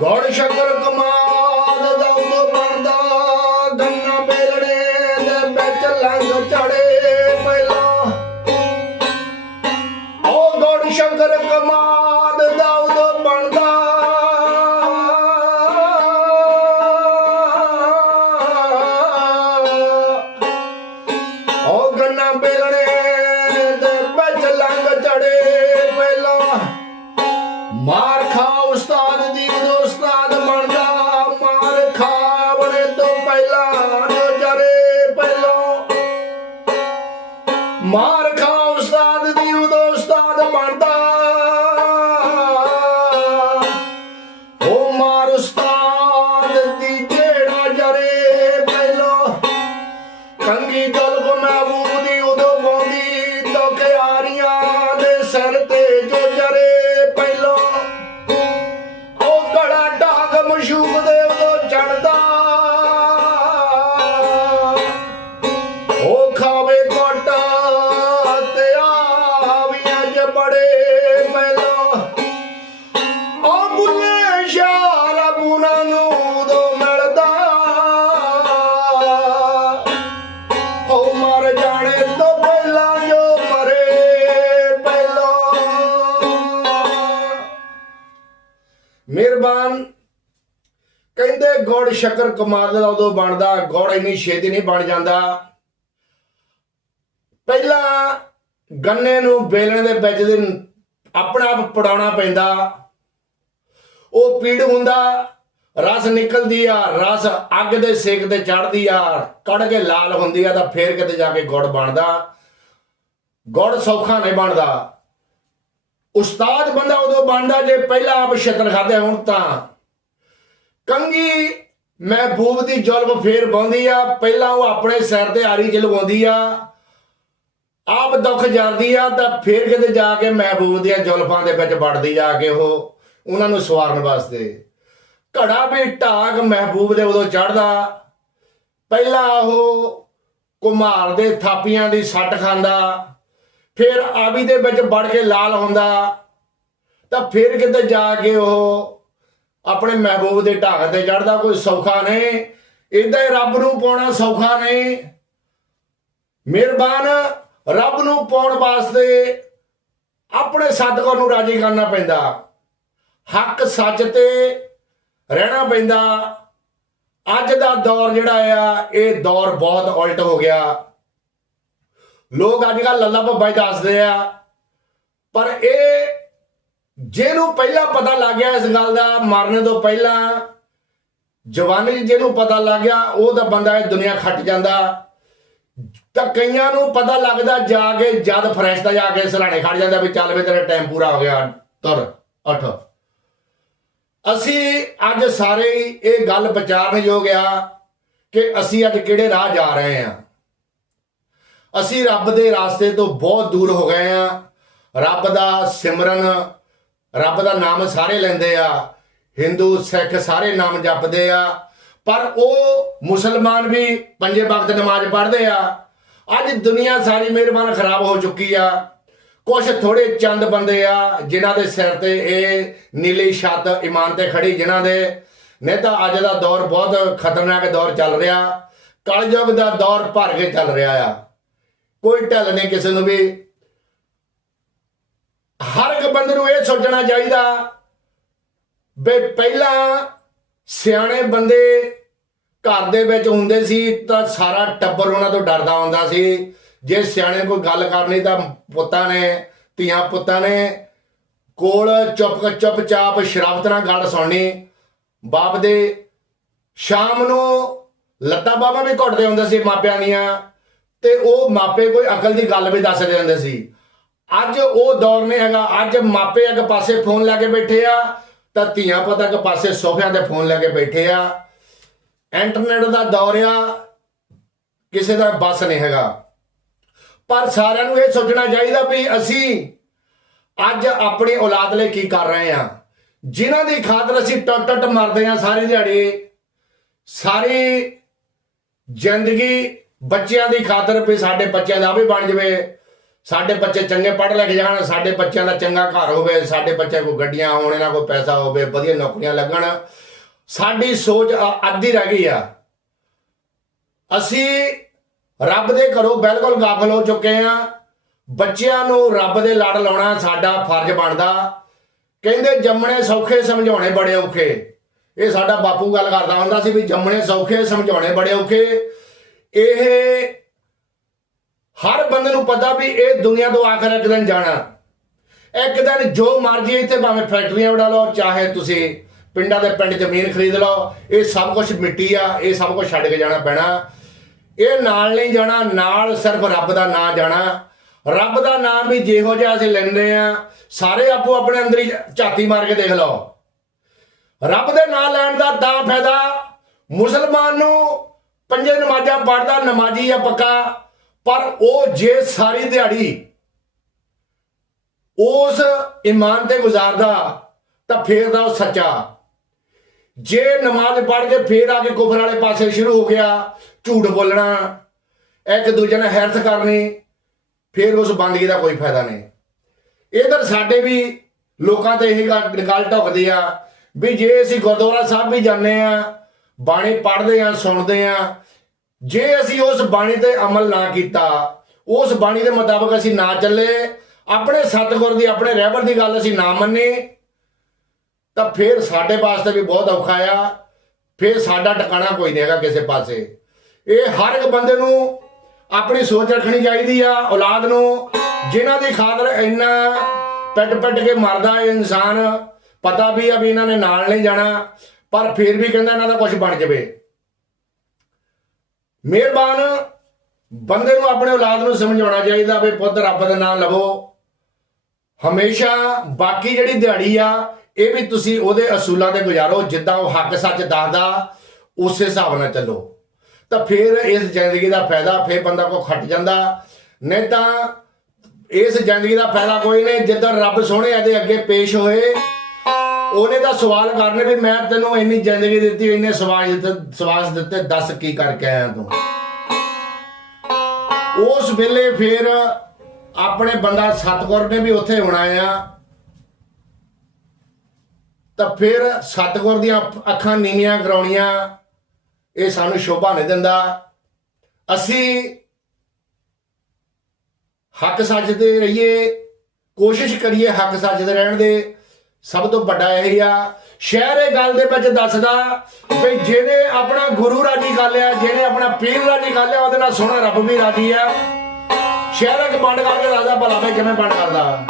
ਗੋੜ ਸ਼ਕਰ ਕਮਾਦ ਪਹਿਲਾਂ ਜੋ ਜਰੇ ਪਹਿਲਾਂ ਮਾਰ ਬੜੇ ਪਹਿਲਾਂ ਉਹ ਬੁੱਲੇ ਸ਼ਾਹ ਬੁਨਾ ਨੂੰ ਉਦੋਂ ਮਿਲਦਾ ਉਹ ਮਰ ਜਾਣੇ ਤੋਂ ਪਹਿਲਾਂ ਜੋ ਮਰੇ ਪਹਿਲਾਂ ਮਿਹਰਬਾਨ ਕਹਿੰਦੇ ਗੁੜ ਸ਼ੱਕਰ ਕਮਾਦ ਦਾ ਉਦੋਂ ਬਣਦਾ ਗੁੜ ਇੰਨੀ ਛੇਤੀ ਨਹੀਂ ਬਣ ਜਾਂਦਾ ਪਹਿਲਾਂ ਗੰਨੇ ਨੂੰ ਬੇਲਣ ਦੇ ਵਿੱਚ ਦੇ ਆਪਣਾ ਆਪ ਪੜਾਉਣਾ ਪੈਂਦਾ। ਉਹ ਪੀੜ ਹੁੰਦਾ, ਰਸ ਨਿਕਲਦੀ ਆ, ਰਸ ਅੱਗ ਦੇ ਸੇਕ ਤੇ ਚੜਦੀ ਆ ਕੜ ਕੇ ਲਾਲ ਹੁੰਦੀ ਆ ਤਾਂ ਫੇਰ ਕਿਤੇ ਜਾ ਕੇ ਗੁੜ ਬਣਦਾ। ਗੁੜ ਸੌਖਾ ਨਹੀਂ ਬਣਦਾ। ਉਸਤਾਦ ਬੰਦਾ ਉਦੋਂ ਬਣਦਾ ਜੇ ਪਹਿਲਾਂ ਆਪ ਛਤਰ ਖਾਦੇ ਹੁਣ ਤਾਂ। ਕੰਗੀ ਮਹਿਬੂਬ ਦੀ ਜ਼ੁਲਮ ਫੇਰ ਪਾਉਂਦੀ ਆ, ਪਹਿਲਾਂ ਉਹ ਆਪਣੇ ਸਿਰ ਤੇ ਆਰੀ ਚ ਲਗਾਉਂਦੀ ਆ। ਆਪ ਦੁੱਖ ਜਾਂਦੀ ਆ ਤਾਂ ਫਿਰ ਕਿਤੇ ਜਾ ਕੇ ਮਹਿਬੂਬ ਦੀਆਂ ਜ਼ੁਲਫਾਂ ਦੇ ਵਿੱਚ ਵੜਦੀ ਜਾ ਕੇ ਉਹ ਉਹਨਾਂ ਨੂੰ ਸਵਾਰਨ ਵਾਸਤੇ। ਘੜਾ ਵੀ ਢਾਕ ਮਹਿਬੂਬ ਦੇ ਉਦੋਂ ਚੜਦਾ ਪਹਿਲਾਂ ਉਹ ਕੁਮਾਰ ਦੇ ਥਾਪੀਆਂ ਦੀ ਸੱਟ ਖਾਂਦਾ। ਫਿਰ ਆਬੀ ਦੇ ਵਿੱਚ ਵੜ ਕੇ ਲਾਲ ਹੁੰਦਾ। ਤਾਂ ਫਿਰ ਕਿਤੇ ਜਾ ਕੇ ਉਹ ਆਪਣੇ ਮਹਿਬੂਬ ਦੇ ਢਾਕ ਤੇ ਚੜਦਾ ਕੋਈ ਸੌਖਾ ਨਹੀਂ। ਇਦਾਂ ਹੀ ਰੱਬ ਨੂੰ ਪਾਉਣਾ ਸੌਖਾ ਨਹੀਂ। ਮਿਹਰਬਾਨ। ਰੱਬ ਨੂੰ ਪਾਉਣ ਵਾਸਤੇ ਆਪਣੇ ਸਤਿਗੁਰ ਨੂੰ ਰਾਜੀ ਕਰਨਾ ਪੈਂਦਾ। ਹੱਕ ਸੱਚ ਤੇ ਰਹਿਣਾ ਪੈਂਦਾ। ਅੱਜ ਦਾ ਦੌਰ ਜਿਹੜਾ ਆ, ਇਹ ਦੌਰ ਬਹੁਤ ਉਲਟ ਹੋ ਗਿਆ। ਲੋਕ ਅੱਜ ਕੱਲ ਲੱਲਾ ਬੱਬਾ ਹੀ ਦੱਸਦੇ ਆ, ਪਰ ਇਹ ਜਿਹਨੂੰ ਪਹਿਲਾਂ ਪਤਾ ਲੱਗ ਗਿਆ ਇਸ ਗੱਲ ਦਾ, ਮਰਨ ਤੋਂ ਪਹਿਲਾਂ, ਜਵਾਨੀ ਜਿਹਨੂੰ ਪਤਾ ਲੱਗ ਗਿਆ, ਉਹ ਤਾਂ ਬੰਦਾ ਇਹ ਦੁਨੀਆ ਖੱਟ ਜਾਂਦਾ। ਤਾਂ ਕਈਆਂ ਨੂੰ ਪਤਾ ਲੱਗਦਾ ਜਾ ਕੇ ਜਦ ਫਰੈਸ਼ ਦਾ ਜਾ ਕੇ ਸਲਾਣੇ ਖੜ ਜਾਂਦਾ ਵੀ ਚੱਲ ਵੇ ਤੇਰਾ ਟਾਈਮ ਪੂਰਾ ਹੋ ਗਿਆ। ਤੁਰ ਉੱਠ। ਅਸੀਂ ਅੱਜ ਸਾਰੇ ਇਹ ਗੱਲ ਵਿਚਾਰਨਯੋਗ ਆ ਕਿ ਅਸੀਂ ਅੱਜ ਕਿਹੜੇ ਰਾਹ ਜਾ ਰਹੇ ਆ। ਅਸੀਂ ਰੱਬ ਦੇ ਰਾਸਤੇ ਤੋਂ ਬਹੁਤ ਦੂਰ ਹੋ ਗਏ ਆ। ਰੱਬ ਦਾ ਸਿਮਰਨ, ਰੱਬ ਦਾ ਨਾਮ ਸਾਰੇ ਲੈਂਦੇ ਆ। ਹਿੰਦੂ, ਸਿੱਖ ਸਾਰੇ ਨਾਮ ਜਪਦੇ ਆ। ਪਰ ਉਹ ਮੁਸਲਮਾਨ ਵੀ ਪੰਜੇ ਵਕਤ ਨਮਾਜ਼ ਪੜ੍ਹਦੇ ਆ। ਅੱਜ ਦੁਨੀਆ ਸਾਰੀ ਮਿਹਰਬਾਨ ਖਰਾਬ ਹੋ ਚੁੱਕੀ ਆ। ਕੁਝ ਥੋੜੇ ਚੰਦ ਬੰਦੇ ਆ, ਜਿਨ੍ਹਾਂ ਦੇ ਸਿਰ ਤੇ ਇਹ ਨੀਲੀ ਛੱਤ ਇਮਾਨ ਤੇ ਖੜੀ, ਜਿਨ੍ਹਾਂ ਦੇ ਨਹੀਂ ਤਾਂ ਅੱਜ ਦਾ ਦੌਰ ਬਹੁਤ ਖਤਰਨਾਕ ਦੌਰ ਚੱਲ ਰਿਹਾ। ਕਲਯੁਗ ਦਾ ਦੌਰ ਭਰ ਕੇ ਚੱਲ ਰਿਹਾ ਆ। ਕੋਈ ਢਲ ਨਹੀਂ ਕਿਸੇ ਨੂੰ ਵੀ। ਹਰ ਇੱਕ ਬੰਦੇ ਨੂੰ ਇਹ ਸੋਚਣਾ ਚਾਹੀਦਾ ਵੀ ਪਹਿਲਾਂ ਸਿਆਣੇ ਬੰਦੇ ਘਰ ਦੇ ਵਿੱਚ ਹੁੰਦੇ ਸੀ ਤਾਂ ਸਾਰਾ ਟੱਬਰ ਉਹਨਾਂ ਤੋਂ ਡਰਦਾ ਹੁੰਦਾ ਸੀ। ਜੇ ਸਿਆਣੇ ਕੋਈ ਗੱਲ ਕਰਨੀ ਤਾਂ ਪੁੱਤਾਂ ਨੇ, ਧੀਆਂ ਪੁੱਤਾਂ ਨੇ ਕੋਲ ਚੁੱਪ ਚੁੱਪ ਚਾਪ ਸ਼ਰਾਬਤ ਨਾਲ ਗੱਲ ਸੁਣਨੀ। ਬਾਪ ਦੇ ਸ਼ਾਮ ਨੂੰ ਲੱਤਾਂ ਬਾਹਾਂ ਵੀ ਘੁੱਟਦੇ ਹੁੰਦੇ ਸੀ ਮਾਪਿਆਂ ਦੀਆਂ ਤੇ ਉਹ ਮਾਪੇ ਕੋਈ ਅਕਲ ਦੀ ਗੱਲ ਵੀ ਦੱਸਦੇ ਹੁੰਦੇ ਸੀ। ਅੱਜ ਉਹ ਦੌਰ ਨਹੀਂ ਹੈਗਾ। ਅੱਜ ਮਾਪੇ ਇੱਕ ਪਾਸੇ ਫੋਨ ਲੈ ਕੇ ਬੈਠੇ ਆ ਤਾਂ ਧੀਆਂ ਪਤਾ ਇੱਕ ਪਾਸੇ ਸੋਫਿਆਂ ਤੇ ਫੋਨ ਲੈ ਕੇ ਬੈਠੇ ਆ। ਇੰਟਰਨੈਟ ਦਾ ਦੌਰ ਆ ਕਿਸੇ ਦਾ ਬਸ ਨਹੀਂ ਹੈਗਾ। ਪਰ ਸਾਰਿਆਂ ਨੂੰ ਇਹ ਸੋਚਣਾ ਚਾਹੀਦਾ ਵੀ ਅਸੀਂ ਅੱਜ ਆਪਣੀ ਔਲਾਦ ਲਈ ਕੀ ਕਰ ਰਹੇ ਆ ਜਿਨ੍ਹਾਂ ਦੀ ਖਾਤਰ ਅਸੀਂ ਟੁੱਟ ਟੁੱਟ ਮਰਦੇ ਆ ਸਾਰੀ ਦਿਹਾੜੀ। ਸਾਰੀ ਜ਼ਿੰਦਗੀ ਬੱਚਿਆਂ ਦੀ ਖਾਤਰ ਵੀ ਸਾਡੇ ਬੱਚਿਆਂ ਦਾ ਵੀ ਬਣ ਜਵੇ। ਸਾਡੇ ਬੱਚੇ ਚੰਗੇ ਪੜ੍ਹ ਲਿਖ ਜਾਣ, ਸਾਡੇ ਬੱਚਿਆਂ ਦਾ ਚੰਗਾ ਘਰ ਹੋਵੇ, ਸਾਡੇ ਬੱਚੇ ਕੋਲ ਗੱਡੀਆਂ ਹੋਣ, ਇਹਨਾਂ ਕੋਲ ਪੈਸਾ ਹੋਵੇ, ਵਧੀਆ ਨੌਕਰੀਆਂ ਲੱਗਣ। ਸਾਡੀ ਸੋਚ ਅੱਧੀ ਰਹਿ ਗਈ ਆ। ਅਸੀਂ ਰੱਬ ਦੇ ਘਰੋਂ ਬਿਲਕੁਲ ਗਾਫਲ ਹੋ ਚੁੱਕੇ ਆ। ਬੱਚਿਆਂ ਨੂੰ ਰੱਬ ਦੇ ਲੜ ਲਾਉਣਾ ਸਾਡਾ ਫਰਜ਼ ਬਣਦਾ। ਕਹਿੰਦੇ ਜੰਮਣੇ ਸੌਖੇ ਸਮਝਾਉਣੇ ਬੜੇ ਔਖੇ। ਇਹ ਸਾਡਾ ਬਾਪੂ ਗੱਲ ਕਰਦਾ ਹੁੰਦਾ ਸੀ ਵੀ ਜੰਮਣੇ ਸੌਖੇ ਸਮਝਾਉਣੇ ਬੜੇ ਔਖੇ। ਇਹ ਹਰ ਬੰਦੇ ਨੂੰ ਪਤਾ ਵੀ ਇਹ ਦੁਨੀਆ ਤੋਂ ਆਖਰ ਇੱਕ ਦਿਨ ਜਾਣਾ। ਇੱਕ ਦਿਨ ਜੋ ਮਰਜ਼ੀ ਇੱਥੇ ਭਾਵੇਂ ਫੈਕਟਰੀਆਂ ਉਡਾ ਲਓ, ਚਾਹੇ ਤੁਸੀਂ ਪਿੰਡਾਂ ਦੇ ਪਿੰਡ ਜ਼ਮੀਨ ਖਰੀਦ ਲਓ, ਇਹ ਸਭ ਕੁਝ ਮਿੱਟੀ ਆ, ਇਹ ਸਭ ਕੁਝ ਛੱਡ ਕੇ ਜਾਣਾ ਪੈਣਾ। ਇਹ ਨਾਲ ਨਹੀਂ ਜਾਣਾ, ਨਾਲ ਸਿਰਫ ਰੱਬ ਦਾ ਨਾਂ ਜਾਣਾ। ਰੱਬ ਦਾ ਨਾਮ ਵੀ ਜਿਹੋ ਜਿਹਾ ਅਸੀਂ ਲੈਂਦੇ ਆ, ਸਾਰੇ ਆਪੋ ਆਪਣੇ ਅੰਦਰ ਹੀ ਝਾਤੀ ਮਾਰ ਕੇ ਦੇਖ ਲਓ। ਰੱਬ ਦੇ ਨਾਂ ਲੈਣ ਦਾ ਤਾਂ ਫਾਇਦਾ, ਮੁਸਲਮਾਨ ਨੂੰ ਪੰਜੇ ਨਮਾਜ਼ਾਂ ਪੜਦਾ ਨਮਾਜ਼ੀ ਆ ਪੱਕਾ, ਪਰ ਉਹ ਜੇ ਸਾਰੀ ਦਿਹਾੜੀ ਉਸ ਇਮਾਨ ਤੇ ਗੁਜ਼ਾਰਦਾ, ਤਾਂ ਫੇਰ ਦਾ ਉਹ ਸੱਚਾ। ਜੇ ਨਮਾਜ਼ ਪੜ੍ਹ ਕੇ ਫੇਰ ਆ ਕੇ ਕੁਫਰ ਵਾਲੇ ਪਾਸੇ ਸ਼ੁਰੂ ਹੋ ਗਿਆ, ਝੂਠ ਬੋਲਣਾ, ਇੱਕ ਦੂਜੇ ਨਾਲ ਹੈਰਤ ਕਰਨੀ, ਫੇਰ ਉਸ ਬੰਦਗੀ ਦਾ ਕੋਈ ਫਾਇਦਾ ਨਹੀਂ। ਇਧਰ ਸਾਡੇ ਵੀ ਲੋਕਾਂ ਤੇ ਇਹ ਗੱਲ ਗੱਲ ਢੁਕਦੀ ਆ ਵੀ ਜੇ ਅਸੀਂ ਗੁਰਦੁਆਰਾ ਸਾਹਿਬ ਵੀ ਜਾਂਦੇ ਆ, ਬਾਣੀ ਪੜ੍ਹਦੇ ਆ, ਸੁਣਦੇ ਆ, ਜੇ ਅਸੀਂ ਉਸ ਬਾਣੀ ਤੇ ਅਮਲ ਨਾ ਕੀਤਾ, ਉਸ ਬਾਣੀ ਦੇ ਮੁਤਾਬਕ ਅਸੀਂ ਨਾ ਚੱਲੇ, ਆਪਣੇ ਸਤਿਗੁਰ ਦੀ, ਆਪਣੇ ਰਹਿਬਰ ਦੀ ਗੱਲ ਅਸੀਂ ਨਾ ਮੰਨੇ ਤਾਂ ਫਿਰ ਸਾਡੇ ਵਾਸਤੇ ਵੀ ਬਹੁਤ ਔਖਾ ਆ। ਫਿਰ ਸਾਡਾ ਟਿਕਾਣਾ ਕੋਈ ਨਹੀਂ ਹੈਗਾ ਕਿਸੇ ਪਾਸੇ। ਇਹ ਹਰ ਇੱਕ ਬੰਦੇ ਨੂੰ ਆਪਣੀ ਸੋਚ ਰੱਖਣੀ ਚਾਹੀਦੀ ਆ, ਔਲਾਦ ਨੂੰ। ਜਿਨ੍ਹਾਂ ਦੀ ਖਾਤਰ ਇੰਨਾ ਪਿੱਟ ਪਿੱਟ ਕੇ ਮਰਦਾ ਇਹ ਇਨਸਾਨ, ਪਤਾ ਵੀ ਆ ਵੀ ਇਹਨਾਂ ਨੇ ਨਾਲ ਨਹੀਂ ਜਾਣਾ, ਪਰ ਫਿਰ ਵੀ ਕਹਿੰਦਾ ਇਹਨਾਂ ਦਾ ਕੁਝ ਬਣ ਜਾਵੇ। ਮਿਹਰਬਾਨ, ਬੰਦੇ ਨੂੰ ਆਪਣੇ ਔਲਾਦ ਨੂੰ ਸਮਝਾਉਣਾ ਚਾਹੀਦਾ ਵੀ ਪੁੱਤ ਰੱਬ ਦਾ ਨਾਮ ਲਵੋ। ਹਮੇਸ਼ਾ ਬਾਕੀ ਜਿਹੜੀ ਦਿਹਾੜੀ ਆ ਇਹ ਵੀ ਤੁਸੀਂ ਉਹਦੇ ਅਸੂਲਾਂ ਤੇ ਗੁਜ਼ਾਰੋ, ਜਿੱਦਾਂ ਉਹ ਹੱਕ ਸੱਚ ਦੱਸਦਾ, ਉਸੇ ਹਿਸਾਬ ਨਾਲ ਚੱਲੋ। ਤਾਂ ਫਿਰ ਇਸ ਜ਼ਿੰਦਗੀ ਦਾ ਫਾਇਦਾ ਫਿਰ ਬੰਦਾ ਕੋ ਖੱਟ ਜਾਂਦਾ। ਨਹੀਂ ਤਾਂ ਇਸ ਜ਼ਿੰਦਗੀ ਦਾ ਫਾਇਦਾ ਕੋਈ ਨਹੀਂ, ਜਿੱਦਾਂ ਰੱਬ ਸੋਹਣੇ ਇਹਦੇ ਅੱਗੇ ਪੇਸ਼ ਹੋਏ, ਉਹਨੇ ਤਾਂ ਸਵਾਲ ਕਰਨੇ ਵੀ ਮੈਂ ਤੈਨੂੰ ਇੰਨੀ ਜ਼ਿੰਦਗੀ ਦਿੱਤੀ, ਇੰਨੇ ਸਵਾਸ ਦਿੱਤੇ ਸਵਾਸ ਦਿੱਤੇ, ਦੱਸ ਕੀ ਕਰਕੇ ਆਇਆ ਤੂੰ? ਉਸ ਵੇਲੇ ਫਿਰ ਆਪਣੇ ਬੰਦਾ ਸਤਗੁਰ ਨੇ ਵੀ ਉੱਥੇ ਹੋਣਾ ਆ। ਤਾਂ ਫਿਰ ਸਤਗੁਰ ਦੀਆਂ ਅੱਖਾਂ ਨੀਵੀਆਂ ਕਰਾਉਣੀਆਂ, ਇਹ ਸਾਨੂੰ ਸ਼ੋਭਾ ਨਹੀਂ ਦਿੰਦਾ। ਅਸੀਂ ਹੱਕ ਸੱਜਦੇ ਰਹੀਏ, ਕੋਸ਼ਿਸ਼ ਕਰੀਏ ਹੱਕ ਸੱਜਦੇ ਰਹਿਣ ਦੇ। ਸਭ ਤੋਂ ਵੱਡਾ ਇਹ ਆ। ਸ਼ਹਿਰ ਇਹ ਗੱਲ ਦੇ ਵਿੱਚ ਦੱਸਦਾ ਵੀ ਜਿਹਨੇ ਆਪਣਾ ਗੁਰੂ ਰਾਜੀ ਗੱਲ ਆ ਜਿਹਨੇ ਆਪਣਾ ਪੀਰ ਰਾਜੀ ਗੱਲ ਆ ਉਹਦੇ ਨਾਲ ਸੋਹਣਾ ਰੱਬ ਵੀ ਰਾਜੀ ਆ। ਸ਼ਹਿਰ ਇੱਕ ਬੰਦ ਕਰਕੇ ਦੱਸਦਾ, ਭਲਾ ਵੀ ਕਿਵੇਂ ਬੰਦ ਕਰਦਾ।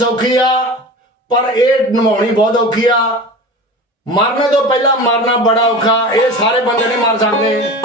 ਸੌਖੀ ਆ, ਪਰ ਇਹ ਨਿਭਾਉਣੀ ਬਹੁਤ ਔਖੀ ਆ। ਮਰਨੇ ਤੋਂ ਪਹਿਲਾਂ ਮਰਨਾ ਬੜਾ ਔਖਾ, ਇਹ ਸਾਰੇ ਬੰਦੇ ਨਹੀਂ ਮਰ ਸਕਦੇ।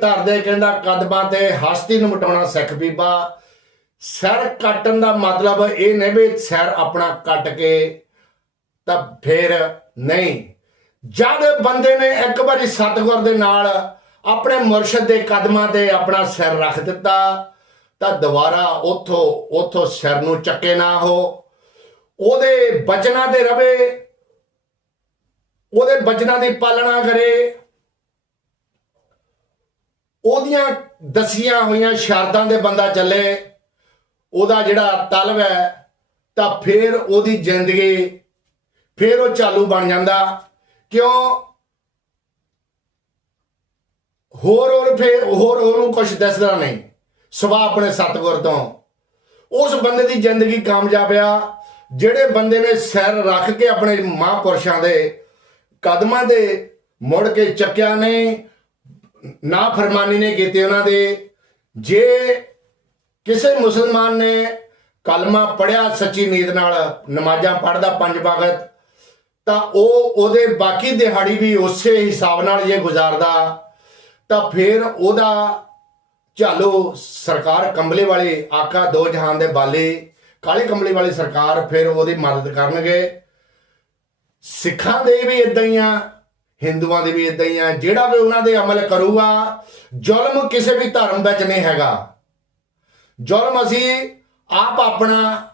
ਧਰਦੇ ਕਹਿੰਦਾ ਕਦਮਾਂ ਤੇ ਹਸਤੀ ਨੂੰ ਮਟਾਉਣਾ ਸਿੱਖ ਬੀਬਾ। ਸਿਰ ਕੱਟਣ ਦਾ ਮਤਲਬ ਇਹ ਨਹੀਂ ਵੀ ਸਿਰ ਆਪਣਾ ਕੱਟ ਕੇ ਤਾਂ ਫਿਰ ਨਹੀਂ। ਜਦ ਬੰਦੇ ਨੇ ਇੱਕ ਵਾਰੀ ਸਤਿਗੁਰ ਦੇ ਨਾਲ ਆਪਣੇ ਮੁਰਸ਼ਿਦ ਦੇ ਕਦਮਾਂ ਤੇ ਆਪਣਾ ਸਿਰ ਰੱਖ ਦਿੱਤਾ, ਤਾਂ ਦੁਬਾਰਾ ਉਥੋਂ ਉਥੋਂ ਸਿਰ ਨੂੰ ਚੱਕੇ ਨਾ ਹੋ। ਉਹਦੇ ਬਚਨਾਂ ਤੇ ਰਵੇ, ਉਹਦੇ ਬਚਨਾਂ ਦੀ ਪਾਲਣਾ ਕਰੇ ਉਹਦੀਆਂ ਦਸੀਆਂ ਹੋਈਆਂ ਸ਼ਰਤਾਂ ਦੇ ਬੰਦਾ ਚੱਲੇ, ਉਹਦਾ ਜਿਹੜਾ ਤਲਬ ਹੈ, ਤਾਂ ਫਿਰ ਉਹਦੀ ਜ਼ਿੰਦਗੀ, ਫਿਰ ਉਹ ਚਾਲੂ ਬਣ ਜਾਂਦਾ। ਕਿਉਂ? ਹੋਰ ਹੋਰ ਫਿਰ ਹੋਰ ਉਹਨੂੰ ਕੁਝ ਦੱਸਦਾ ਨਹੀਂ। ਸਵਾ ਆਪਣੇ ਸਤਿਗੁਰ ਤੋਂ। ਉਸ ਬੰਦੇ ਦੀ ਜ਼ਿੰਦਗੀ ਕਾਮਯਾਬ ਆ, ਜਿਹੜੇ ਬੰਦੇ ਨੇ ਸਿਰ ਰੱਖ ਕੇ ਆਪਣੇ ਮਹਾਂਪੁਰਸ਼ਾਂ ਦੇ ਕਦਮਾਂ ਦੇ ਮੁੜ ਕੇ ਚੱਕਿਆ ਨਹੀਂ ਨਾ ਫਰਮਾਨੀ ਨੇ ਕੀਤੀ ਉਹਨਾਂ ਦੇ। ਜੇ ਕਿਸੇ ਮੁਸਲਮਾਨ ਨੇ ਕਲਮਾ ਪੜਿਆ ਸੱਚੀ ਨੀਤ ਨਾਲ, ਨਮਾਜ਼ਾਂ ਪੜਦਾ ਪੰਜ ਵਕਤ, ਤਾਂ ਉਹ ਉਹਦੇ ਬਾਕੀ ਦਿਹਾੜੀ ਵੀ ਉਸੇ ਹਿਸਾਬ ਨਾਲ ਜੇ ਗੁਜ਼ਾਰਦਾ, ਤਾਂ ਫਿਰ ਉਹਦਾ ਝਾਲੋ ਸਰਕਾਰ ਕੰਬਲੇ ਵਾਲੇ ਆਕਾ ਦੋ ਜਹਾਨ ਦੇ ਬਾਲੇ, ਕਾਲੇ ਕੰਬਲੇ ਵਾਲੀ ਸਰਕਾਰ ਫਿਰ ਉਹਦੀ ਮਦਦ ਕਰਨਗੇ। ਸਿੱਖਾਂ ਦੇ ਵੀ ਇਦਾਂ ਹੀ ਆ। ਹਿੰਦੂਆਂ ਦੇ ਵੀ ਇਦਾਂ ਹੀ ਆ, ਜਿਹੜਾ ਵੀ ਉਹਨਾਂ ਦੇ ਅਮਲ ਕਰੂਗਾ, ਜ਼ੁਲਮ ਕਿਸੇ ਵੀ ਧਰਮ ਵਿੱਚ ਨਹੀਂ ਹੈਗਾ। ਜ਼ੁਲਮ ਅਸੀਂ ਆਪ ਆਪਣਾ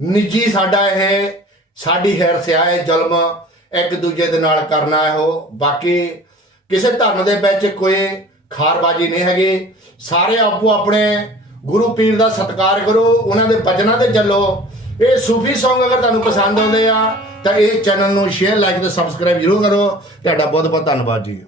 ਨਿੱਜੀ ਸਾਡਾ ਇਹ, ਸਾਡੀ ਹੈਰਸ ਆ ਇਹ ਜ਼ੁਲਮ ਇੱਕ ਦੂਜੇ ਦੇ ਨਾਲ ਕਰਨਾ ਹੈ ਉਹ। ਬਾਕੀ ਕਿਸੇ ਧਰਮ ਦੇ ਵਿੱਚ ਕੋਈ ਖਾਰਬਾਜੀ ਨਹੀਂ ਹੈਗੀ। ਸਾਰੇ ਆਪੋ ਆਪਣੇ ਗੁਰੂ ਪੀਰ ਦਾ ਸਤਿਕਾਰ ਕਰੋ, ਉਹਨਾਂ ਦੇ ਬਚਨਾਂ ਤੇ ਚੱਲੋ। ਇਹ ਸੂਫੀ Song ਅਗਰ ਤੁਹਾਨੂੰ ਪਸੰਦ ਆਉਂਦੇ ਆ ਤਾਂ ਇਹ ਚੈਨਲ ਨੂੰ ਸ਼ੇਅਰ ਲਾਈਕ ਤੇ ਸਬਸਕ੍ਰਾਈਬ ਜ਼ਰੂਰ ਕਰੋ। ਤੁਹਾਡਾ ਬਹੁਤ ਬਹੁਤ ਧੰਨਵਾਦ ਜੀ।